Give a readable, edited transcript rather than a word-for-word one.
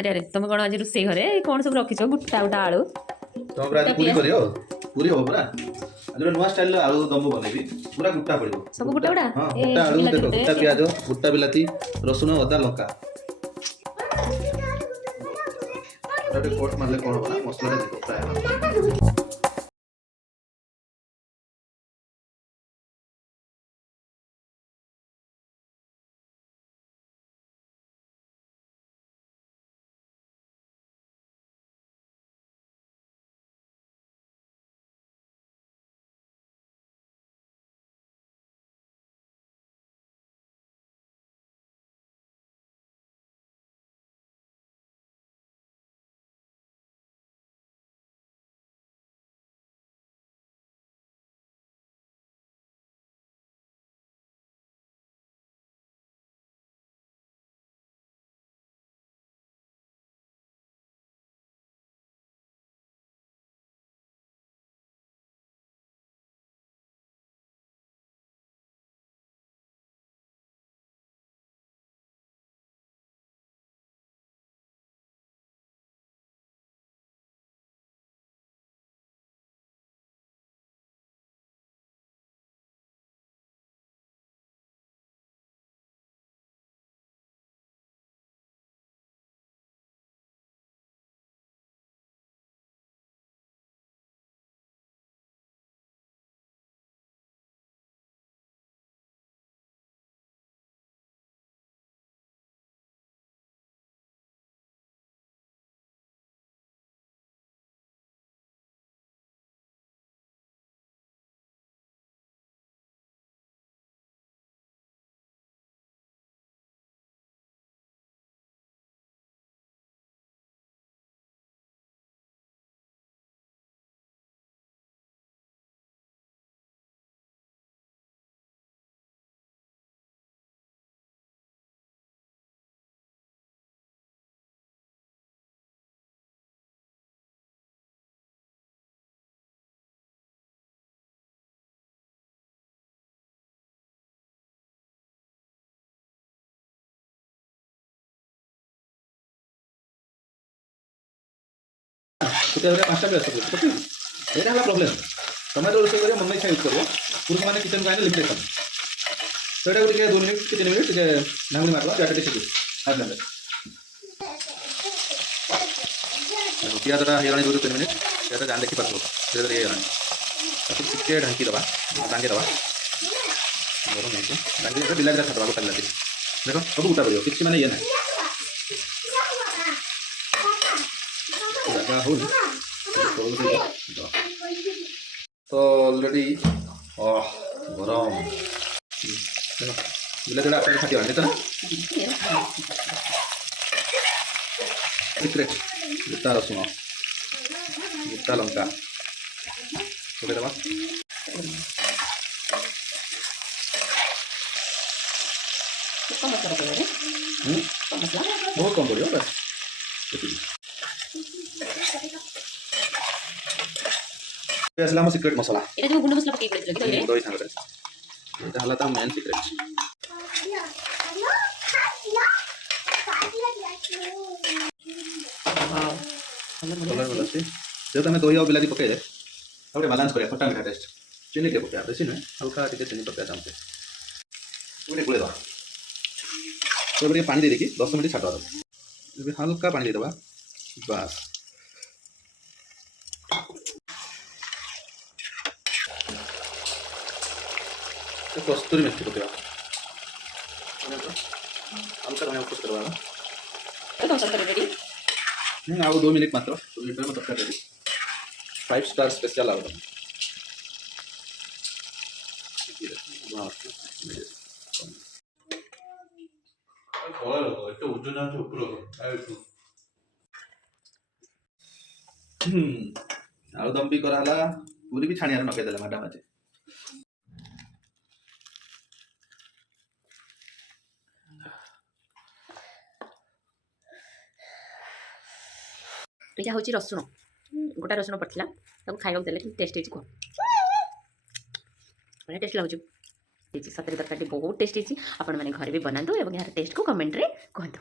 अरे अरे तुम कौन आज रोसे घरे कौन सब रखिछ गुटा गुटा आलू तुम पूरा आज पूरी करियो पूरी हो पूरा आज नुआ स्टाइल आलू दम बनेबी पूरा गुटा पड़िबो सब गुटा गुटा हां गुटा आलू देखो गुटा प्याज गुटा बिलाती रसुन अदा लंका अरे कोट मारले कोन होबा मसला देखो प्राय तो पांचटा भी असतो ओके एटा हला प्रॉब्लम तमे जो रोसे करियो मन इच्छा यूज करबो पुरुष माने किचन को आने लिमिटेशन तो एटा गुटे 2 मिनिट 3 मिनिट के नांगुली मारबा जाटा टिसी हाथ में पिया जरा हेरानी 2-3 मिनिट एटा जान देखि पातो धीरे धीरे हेरानी ताकि टिके ढांकी दबा ढांकी दबा गरम है ढांकी दबा बिला जरा छटवा को लाती देखो सब उठा करियो किछि माने ये ना लगा हो तो ऑलरेडी गरम बिला जरा आटा खाती है ना सीक्रेट गुटा रसुन गुटा लंका ओके दबा बहुत कम पड़ियो बस असला हम सीक्रेट मसाला एटा जो गुंड मसला पके पड़े लगे दही सांगरे एटा हला ता मेन सीक्रेट वाओ कलर वाला से जब तमे दही और बिलाती पके दे अब बैलेंस करिया खट्टा मीठा टेस्ट चीनी के पके बेसी न हल्का टिके चीनी पके चामचे पूरे गुले दवा तो बड़ी पानी दे देखी 10 मिनट छाटवा दो ये हल्का पानी दे दबा बस तो कस्तूरी मेथी पकेवा हल्का धनिया पत्ता करवा तो तुम सब रेडी आओ 2 मिनट मात्र 2 मिनट में तड़का रेडी 5 स्टार स्पेशल आओ आलू दम भी कराला पूरी भी छाणियार नके देला मैडम आज एटा होची रसुन गोटा रसुन पड़थिला ताको खाइबा देले कि टेस्ट हिची को बड़ा टेस्ट लागुची सतरे तरकारी बहुत टेस्ट हिची आपण माने घर भी बनांदो एवं यार टेस्ट को कमेंट रे कहंदो।